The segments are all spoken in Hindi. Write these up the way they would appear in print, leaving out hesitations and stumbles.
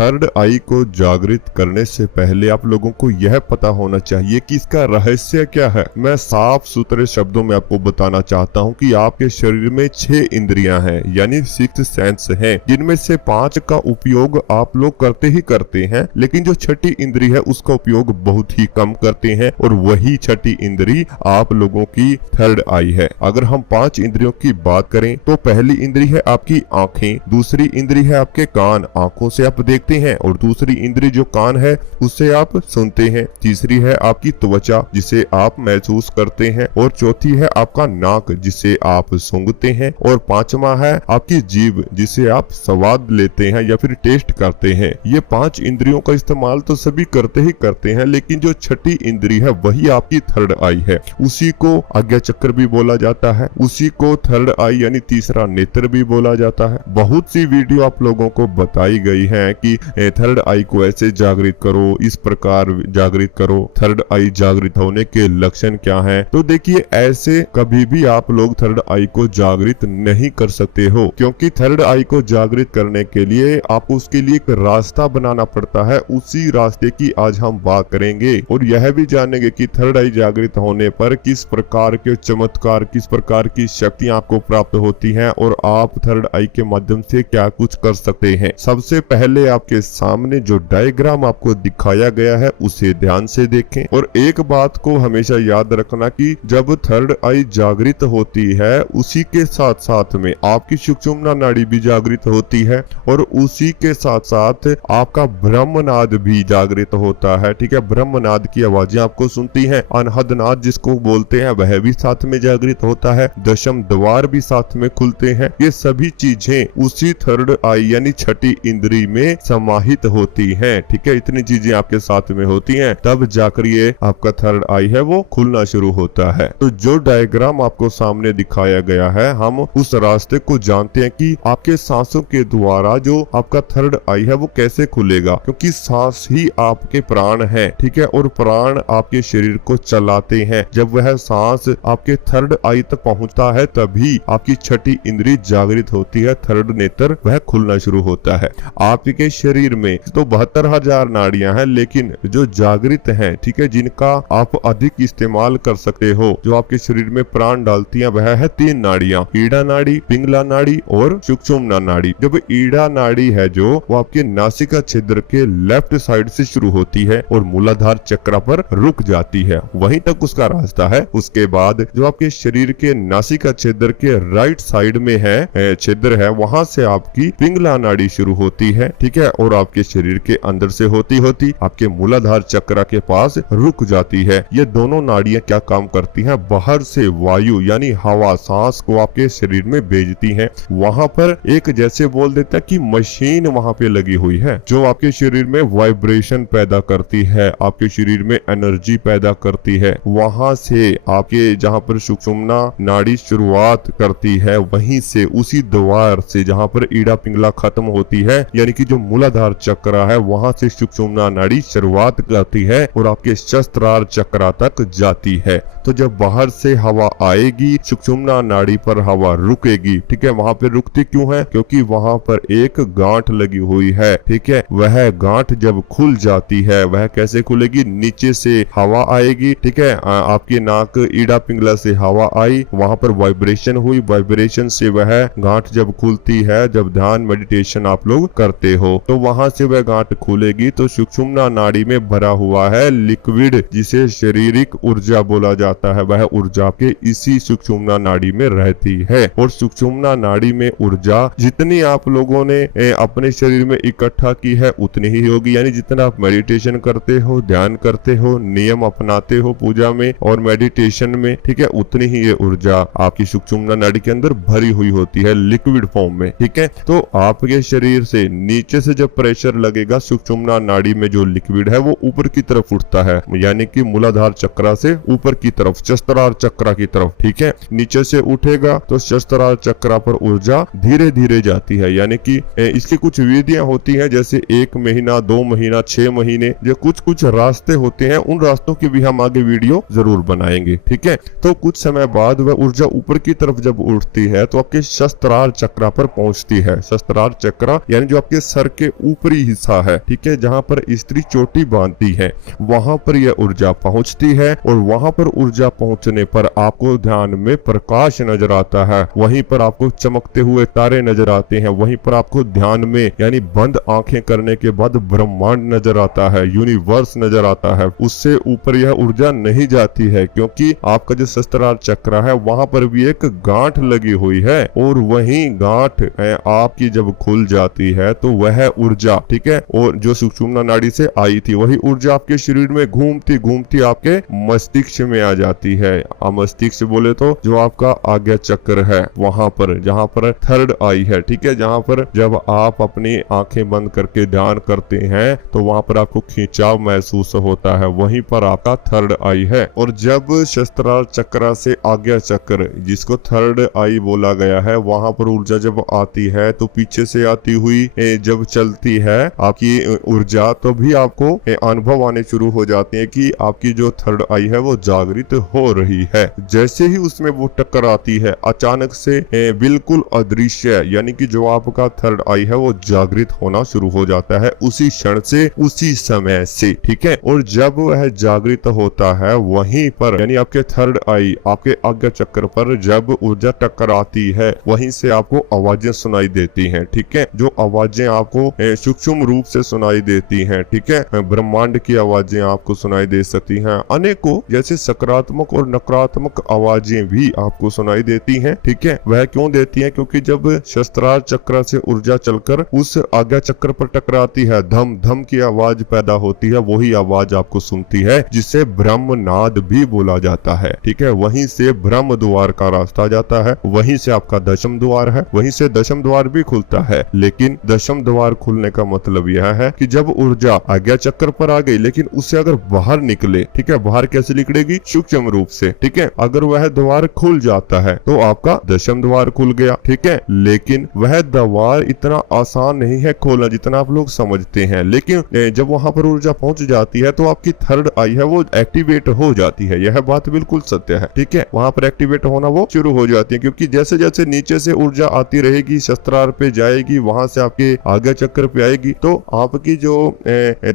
थर्ड आई को जागृत करने से पहले आप लोगों को यह पता होना चाहिए कि इसका रहस्य क्या है। मैं साफ सुथरे शब्दों में आपको बताना चाहता हूं कि आपके शरीर में 6 इंद्रियां हैं, यानी 6 सेंस हैं, जिनमें से 5 का उपयोग आप लोग करते ही करते हैं, लेकिन जो छठी इंद्री है उसका उपयोग बहुत ही कम करते हैं, और वही छठी इंद्री आप लोगों की थर्ड आई है। अगर हम 5 इंद्रियों की बात करें तो पहली इंद्री है आपकी आंखें, दूसरी इंद्री है आपके कान, आंखों से आप देखते हैं, और दूसरी इंद्री जो कान है उससे आप सुनते हैं, तीसरी है आपकी त्वचा जिसे आप महसूस करते हैं, और चौथी है आपका नाक जिसे आप सूंघते हैं, और पांचवा है आपकी जीभ जिसे आप स्वाद लेते हैं या फिर टेस्ट करते हैं। ये 5 इंद्रियों का इस्तेमाल तो सभी करते ही करते हैं, लेकिन जो छठी इंद्री है वही आपकी थर्ड आई है। उसी को आज्ञा चक्र भी बोला जाता है, उसी को थर्ड आई यानी तीसरा नेत्र भी बोला जाता है। बहुत सी वीडियो आप लोगों को बताई गई है कि थर्ड आई को ऐसे जागृत करो, इस प्रकार जागृत करो, थर्ड आई जागृत होने के लक्षण क्या हैं। तो देखिए, ऐसे कभी भी आप लोग थर्ड आई को जागृत नहीं कर सकते हो, क्योंकि थर्ड आई को जागृत करने के लिए आपको उसके लिए एक रास्ता बनाना पड़ता है। उसी रास्ते की आज हम बात करेंगे, और यह भी जानेंगे कि थर्ड आई जागृत होने पर किस प्रकार के चमत्कार, किस प्रकार की शक्तियां आपको प्राप्त होती हैं, और आप थर्ड आई के माध्यम से क्या कुछ कर सकते हैं। सबसे पहले आपके सामने जो डायग्राम आपको दिखाया गया है उसे ध्यान से देखें, और एक बात को हमेशा याद रखना कि जब थर्ड आई जागृत होती है उसी के साथ साथ में आपकी सुषुम्ना नाड़ी भी जागृत होती है, और उसी के साथ साथ आपका ब्रह्मनाद भी जागृत होता है। ठीक है, ब्रह्मनाद की आवाजें आपको सुनती हैं, अनहदनाद जिसको बोलते हैं वह भी साथ में जागृत होता है, दशम द्वार भी साथ में खुलते हैं। ये सभी चीजें उसी थर्ड आई यानी छठी इंद्री में समाहित होती हैं। ठीक है, इतनी चीजें आपके साथ में होती हैं, तब जाकर ये आपका थर्ड आई है वो खुलना शुरू होता है। तो जो डायग्राम आपको सामने दिखाया गया है, हम उस रास्ते को जानते हैं कि आपके सांसों के द्वारा जो आपका थर्ड आई है वो कैसे खुलेगा, क्योंकि सांस ही आपके प्राण है। ठीक है, और प्राण आपके शरीर को चलाते हैं। जब वह सांस आपके थर्ड आई तक पहुंचता है तभी आपकी छठी इंद्री जागृत होती है, थर्ड नेत्र वह खुलना शुरू होता है। आपके शरीर में तो 72,000 नाड़ियां हैं, लेकिन जो जागृत हैं, ठीक है, जिनका आप अधिक इस्तेमाल कर सकते हो, जो आपके शरीर में प्राण डालती हैं, वह है 3 नाड़ियां, ईड़ा नाड़ी, पिंगला नाड़ी और सुषुम्ना नाड़ी। जब ईड़ा नाड़ी है जो वो आपके नासिका छिद्र के लेफ्ट साइड से शुरू होती है और मूलाधार चक्र पर रुक जाती है, वहीं तक उसका रास्ता है। उसके बाद जो आपके शरीर के नासिका छिद्र के राइट साइड में है छिद्र है, वहां से आपकी पिंगला नाड़ी शुरू होती है। ठीक है, और आपके शरीर के अंदर से होती होती आपके मूलाधार चक्र के पास रुक जाती है। ये दोनों नाड़ियां क्या काम करती हैं, बाहर से वायु यानी हवा, सांस को आपके शरीर में भेजती हैं। वहां पर एक जैसे बोल देता है कि मशीन वहां पे लगी हुई है, जो आपके शरीर में वाइब्रेशन पैदा करती है, आपके शरीर में एनर्जी पैदा करती है। वहां से आपके जहां पर सुषुम्ना नाड़ी शुरुआत करती है, वहीं से उसी द्वार से जहां पर ईड़ा पिंगला खत्म होती है, यानी कि जो मूलाधार चक्र है, वहां से सुषुम्ना नाड़ी शुरुआत करती है और आपके सहस्त्रार चक्र तक जाती है। तो जब बाहर से हवा आएगी, सुषुम्ना नाड़ी पर हवा रुकेगी। ठीक है, वहां पे रुकती क्यों है, क्योंकि वहां पर एक गांठ लगी हुई है। ठीक है, वह गांठ जब खुल जाती है, वह कैसे खुलेगी, नीचे से हवा आएगी। ठीक है, आपके नाक ईड़ा पिंगला से हवा आई, वहां पर वाइब्रेशन हुई, वाइब्रेशन से वह गांठ जब खुलती है, जब ध्यान मेडिटेशन आप लोग करते हो, तो वहां से वह गांठ खुलेगी। तो सुषुम्ना नाड़ी में भरा हुआ है लिक्विड, जिसे शारीरिक ऊर्जा बोला जाता है, वह ऊर्जा के इसी सुषुम्ना नाड़ी में रहती है। और सुषुम्ना नाड़ी में ऊर्जा जितनी आप लोगों ने अपने शरीर में इकट्ठा की है उतनी ही होगी, यानी जितना आप मेडिटेशन करते हो, ध्यान करते हो, नियम अपनाते हो पूजा में और मेडिटेशन में, ठीक है, उतनी ही ये ऊर्जा आपकी सुषुम्ना नाड़ी के अंदर भरी हुई होती है लिक्विड फॉर्म में। ठीक है, तो आपके शरीर से नीचे से जब प्रेशर लगेगा, सुषुम्ना नाड़ी में जो लिक्विड है वो ऊपर की तरफ उठता है, यानी कि मूलाधार चक्र से ऊपर की तरफ, सहस्त्रार चक्र की तरफ। ठीक है, नीचे से उठेगा तो सहस्त्रार चक्र पर ऊर्जा धीरे धीरे जाती है, यानी कि इसकी कुछ विधियां होती हैं, जैसे 1 महीना, 2 महीना, 6 महीने, जो कुछ कुछ रास्ते होते हैं, उन रास्तों की भी हम आगे वीडियो जरूर बनाएंगे। ठीक है, तो कुछ समय बाद वह ऊर्जा ऊपर की तरफ जब उठती है तो आपके सहस्त्रार चक्र पर पहुंचती है। सहस्त्रार चक्र यानी जो आपके सर के ऊपरी हिस्सा है, ठीक है, जहाँ पर स्त्री चोटी बांधती है, वहां पर यह ऊर्जा पहुंचती है और वहां पर ऊर्जा पहुंचने पर आपको ध्यान में प्रकाश नजर आता है, वहीं पर आपको चमकते हुए तारे नजर आते हैं, वहीं पर आपको ध्यान में यानी बंद आंखें करने के बाद ब्रह्मांड नजर आता है, यूनिवर्स नजर आता है। उससे ऊपर यह ऊर्जा नहीं जाती है क्योंकि आपका जो सहस्त्रार चक्र है वहां पर भी एक गांठ लगी हुई है और वही गांठ आपकी जब खुल जाती है तो वह ऊर्जा, ठीक है, और जो सुषुम्ना नाड़ी से आई थी वही ऊर्जा आपके शरीर में घूमती घूमती आपके मस्तिष्क में आ जाती है। मस्तिष्क बोले तो जो आपका आज्ञा चक्र है वहां पर, जहां पर थर्ड आई है, ठीक है, जहां पर जब आप अपनी आंखें बंद करके ध्यान करते हैं तो वहां पर आपको खिंचाव महसूस होता है, वहीं पर आपका थर्ड आई है। और जब सहस्त्रार चक्र से आज्ञा चक्र, जिसको थर्ड आई बोला गया है, वहां पर ऊर्जा जब आती है तो पीछे से आती हुई जब चलती है आपकी ऊर्जा तो भी आपको अनुभव आने शुरू हो जाते हैं कि आपकी जो थर्ड आई है वो जागृत हो रही है। जैसे ही उसमें वो टक्कर आती है अचानक से बिल्कुल अदृश्य, यानी कि जो आपका थर्ड आई है वो जागृत होना शुरू हो जाता है उसी क्षण से, उसी समय से, ठीक है। और जब वह जागृत होता है वहीं पर यानी आपके थर्ड आई, आपके आज्ञा चक्र पर जब ऊर्जा टक्कर आती है वहीं से आपको आवाजें सुनाई देती हैं, ठीक है, जो आवाजें आपको सूक्ष्म रूप से सुनाई देती हैं, ठीक है, ब्रह्मांड की आवाजें आपको सुनाई दे सकती हैं, अनेकों जैसे सकारात्मक और नकारात्मक आवाजें भी आपको सुनाई देती हैं, ठीक है। वह क्यों देती हैं? क्योंकि जब सहस्त्रार चक्र से ऊर्जा चलकर उस आज्ञा चक्र पर टकराती है, धम धम की आवाज पैदा होती है, वही आवाज आपको सुनती है जिसे ब्रह्मनाद भी बोला जाता है, ठीक है। वहीं से ब्रह्म द्वार का रास्ता जाता है, वहीं से आपका दशम द्वार है, वहीं से दशम द्वार भी खुलता है। लेकिन दशम द्वार खुलने का मतलब यह है कि जब ऊर्जा आज्ञा चक्र पर आ गई लेकिन उससे अगर बाहर निकले, ठीक है, बाहर कैसे निकलेगी? सूक्ष्म रूप से, ठीक है। अगर वह द्वार खुल जाता है तो आपका दशम द्वार खुल गया, ठीक है। लेकिन वह द्वार इतना आसान नहीं है खोलना जितना आप लोग समझते हैं। लेकिन जब वहां पर ऊर्जा पहुंच जाती है तो आपकी थर्ड आई है वो एक्टिवेट हो जाती है, यह बात बिल्कुल सत्य है, ठीक है। वहां पर एक्टिवेट होना वो शुरू हो जाती है क्योंकि जैसे जैसे नीचे से ऊर्जा आती रहेगी, सहस्त्रार पे जाएगी, वहां से आपके आज्ञा चक्र पे आएगी तो आपकी जो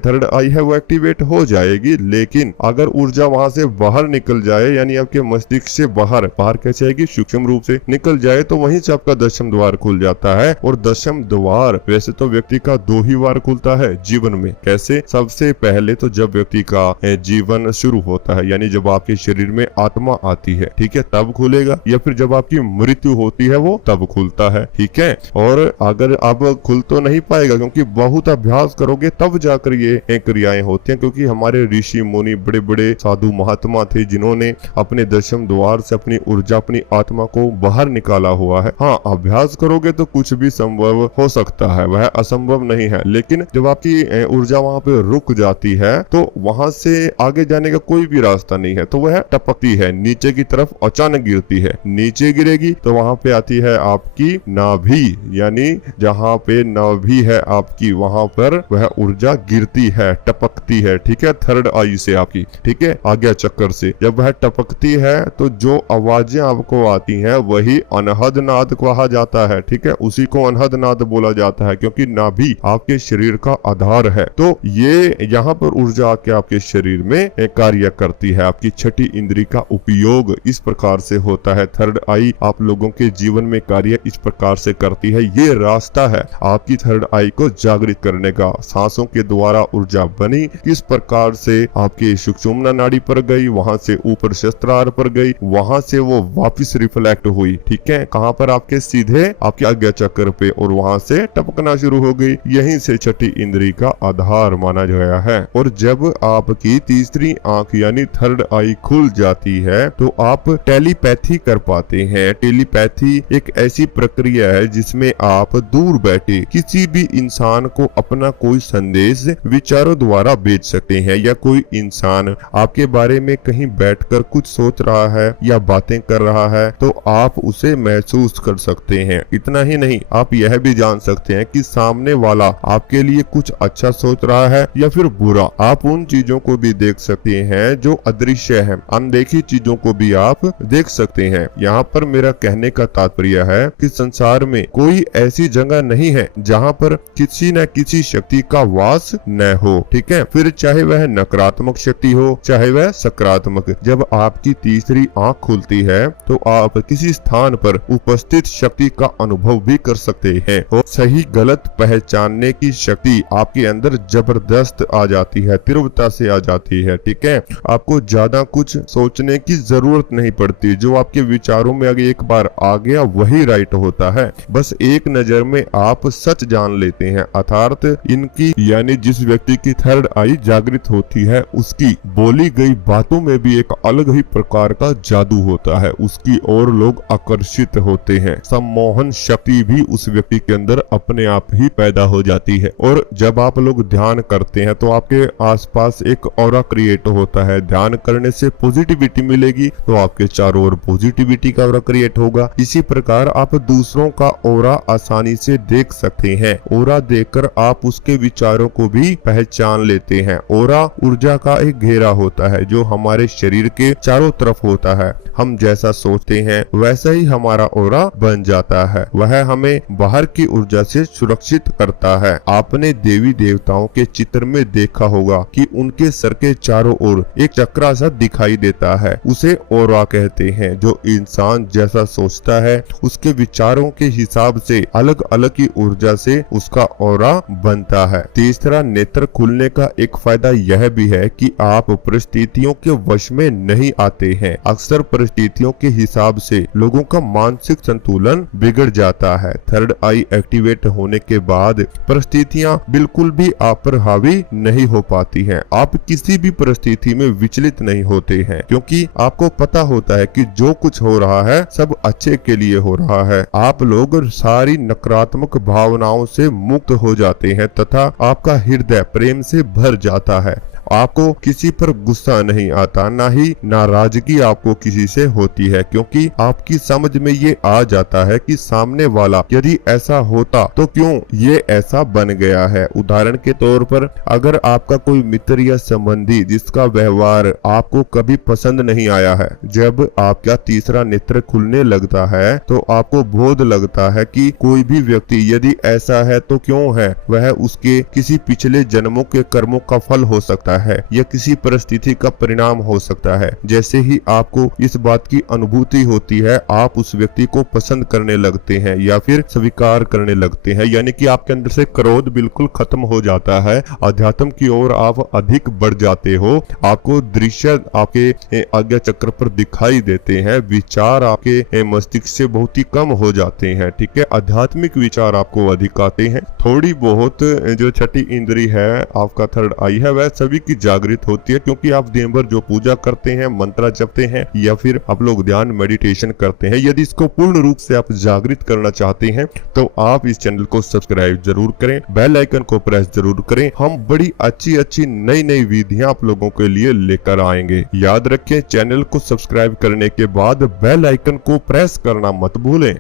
थर्ड आई है वो एक्टिवेट हो जाएगी। लेकिन अगर ऊर्जा वहां से बाहर निकल जाए यानी आपके मस्तिष्क से बाहर कैसे आएगी? सूक्ष्म रूप से निकल जाए तो वहीं से आपका दशम द्वार खुल जाता है। और दशम द्वार वैसे तो व्यक्ति का 2 ही बार खुलता है जीवन में। कैसे? सबसे पहले तो जब व्यक्ति का जीवन शुरू होता है यानी जब आपके शरीर में आत्मा आती है, ठीक है, तब खुलेगा, या फिर जब आपकी मृत्यु होती है वो तब खुलता है, ठीक है। और अगर आप खुल तो नहीं पाएगा क्योंकि बहुत अभ्यास करोगे तब जाकर ये क्रियाएं होती हैं, क्योंकि हमारे ऋषि मुनि बड़े बड़े साधु महात्मा थे जिन्होंने अपने दशम द्वार से अपनी ऊर्जा, अपनी आत्मा को बाहर निकाला हुआ है। हाँ, अभ्यास करोगे तो कुछ भी संभव हो सकता है, वह असंभव नहीं है। लेकिन जब आपकी ऊर्जा वहां पे रुक जाती है तो वहां से आगे जाने का कोई भी रास्ता नहीं है, तो वह टपकती है नीचे की तरफ, अचानक गिरती है। नीचे गिरेगी तो वहां पे आती है आपकी नाभि, यानी जहां पे नाभि है आपकी वहां पर वह ऊर्जा गिरती है, टपकती है, ठीक है, थर्ड आई से आपकी, ठीक है, आज्ञा चक्र से। जब वह टपकती है तो जो आवाजें आपको आती हैं वही अनहद नाद कहा जाता है, ठीक है, उसी को अनहद नाद बोला जाता है क्योंकि नाभि आपके शरीर का आधार है। तो ये यहाँ पर ऊर्जा आके आपके शरीर में कार्य करती है। आपकी छठी इंद्री का उपयोग इस प्रकार से होता है। थर्ड आई आप लोगों के जीवन में कार्य इस प्रकार से करती है। ये रास्ता है आपकी थर्ड आई को जागृत करने का। सांसों के द्वारा ऊर्जा बनी, किस प्रकार से आपके सुषुम्ना नाड़ी पर गई, वहां से ऊपर सहस्त्रार पर गई, वहां से वो वापस रिफ्लेक्ट हुई, ठीक है, कहां पर? आपके सीधे आपके आज्ञा चक्र पे, और वहां से टपकना शुरू हो गई। यहीं से छठी इंद्री का आधार माना गया है। और जब आपकी तीसरी आंख यानी थर्ड आई खुल जाती है तो आप टेलीपैथी कर पाते हैं। टेलीपैथी एक ऐसी प्रक्रिया है जिसमें आप दूर बैठे किसी भी इंसान को अपना कोई संदेश विचारों द्वारा भेज सकते हैं, या कोई इंसान आपके बारे में कहीं बैठकर कुछ सोच रहा है या बातें कर रहा है तो आप उसे महसूस कर सकते हैं। इतना ही नहीं, आप यह भी जान सकते हैं कि सामने वाला आपके लिए कुछ अच्छा सोच रहा है या फिर बुरा। आप उन चीजों को भी देख सकते हैं जो अदृश्य है, अनदेखी चीजों को भी आप देख सकते हैं। यहाँ पर मेरा कहने का तात्पर्य है कि संसार में कोई ऐसी जगह नहीं है जहाँ पर पर किसी न किसी शक्ति का वास न हो। ठीक है, फिर चाहे वह नकारात्मक शक्ति हो चाहे वह सकारात्मक। जब आपकी तीसरी आंख खुलती है तो आप किसी स्थान पर उपस्थित शक्ति का अनुभव भी कर सकते हैं और सही गलत पहचानने की शक्ति आपके अंदर जबरदस्त आ जाती है, तीव्रता से आ जाती है। ठीक है, आपको ज्यादा कुछ सोचने की जरूरत नहीं पड़ती, जो आपके विचारों में अगर एक बार आ गया वही राइट होता है। बस एक नजर में आप सच जान लेते हैं। अर्थात इनकी यानी जिस व्यक्ति की थर्ड आई जागृत होती है उसकी बोली गई बातों में भी एक अलग ही प्रकार का जादू होता है, उसकी ओर लोग आकर्षित होते हैं। सम्मोहन शक्ति भी उस व्यक्ति के अंदर अपने आप ही पैदा हो जाती है। और जब आप लोग ध्यान करते हैं तो आपके आसपास एक ऑरा क्रिएट होता है। ध्यान करने से पॉजिटिविटी मिलेगी तो आपके चारों ओर पॉजिटिविटी का ऑरा क्रिएट होगा। इसी प्रकार आप दूसरों का ऑरा आसानी से देख सकते हैं। ऑरा देखकर आप उसके विचारों को भी पहचान लेते हैं। ऑरा ऊर्जा का एक घेरा होता है जो हमारे शरीर के चारों तरफ होता है। हम जैसा सोचते हैं वैसा ही हमारा ऑरा बन जाता है। वह हमें बाहर की ऊर्जा से सुरक्षित करता है। आपने देवी देवताओं के चित्र में देखा होगा कि उनके सर के चारों ओर एक चक्रा सा दिखाई देता है, उसे ऑरा कहते हैं। जो इंसान जैसा सोचता है उसके विचारों के हिसाब से अलग अलग की ऊर्जा से उसका ऑरा बनता है। तीसरा नेत्र खुलने का एक फायदा यह भी है कि आप परिस्थितियों के वश में नहीं आते हैं। अक्सर परिस्थितियों के हिसाब से लोगों का मानसिक संतुलन बिगड़ जाता है। थर्ड आई एक्टिवेट होने के बाद परिस्थितियां बिल्कुल भी आप पर हावी नहीं हो पाती हैं। आप किसी भी परिस्थिति में विचलित नहीं होते हैं क्योंकि आपको पता होता है कि जो कुछ हो रहा है सब अच्छे के लिए हो रहा है। आप लोग सारी नकारात्मक भावनाओं से मुक्त हो जाते हैं तथा आपका हृदय प्रेम से भर जाता है। आपको किसी पर गुस्सा नहीं आता, ना ही नाराजगी आपको किसी से होती है, क्योंकि आपकी समझ में ये आ जाता है कि सामने वाला यदि ऐसा होता तो क्यों ये ऐसा बन गया है। उदाहरण के तौर पर अगर आपका कोई मित्र या संबंधी जिसका व्यवहार आपको कभी पसंद नहीं आया है, जब आपका तीसरा नेत्र खुलने लगता है तो आपको बोध लगता है कि कोई भी व्यक्ति यदि ऐसा है तो क्यों है, वह उसके किसी पिछले जन्मों के कर्मों का फल हो सकता है या किसी परिस्थिति का परिणाम हो सकता है। जैसे ही आपको इस बात की अनुभूति होती है आप उस व्यक्ति को पसंद करने लगते हैं या फिर स्वीकार करने लगते हैं, यानी कि आपके अंदर से क्रोध बिल्कुल खत्म हो जाता है। अध्यात्म की ओर आप अधिक बढ़ जाते हो। आपको दृश्य आपके आज्ञा चक्र पर दिखाई देते हैं। विचार आपके मस्तिष्क से बहुत ही कम हो जाते हैं। ठीक है, आध्यात्मिक विचार आपको अधिक आते हैं। थोड़ी बहुत जो छठी इंद्री है आपका थर्ड आई है वह सभी की जागृत होती है, क्योंकि आप दिन भर जो पूजा करते हैं, मंत्र जपते हैं या फिर आप लोग ध्यान मेडिटेशन करते हैं। यदि इसको पूर्ण रूप से आप जागृत करना चाहते हैं तो आप इस चैनल को सब्सक्राइब जरूर करें, बेल आइकन को प्रेस जरूर करें। हम बड़ी अच्छी अच्छी नई नई विधियां आप लोगों के लिए लेकर आएंगे। याद रखें, चैनल को सब्सक्राइब करने के बाद बेल आइकन को प्रेस करना मत भूलें।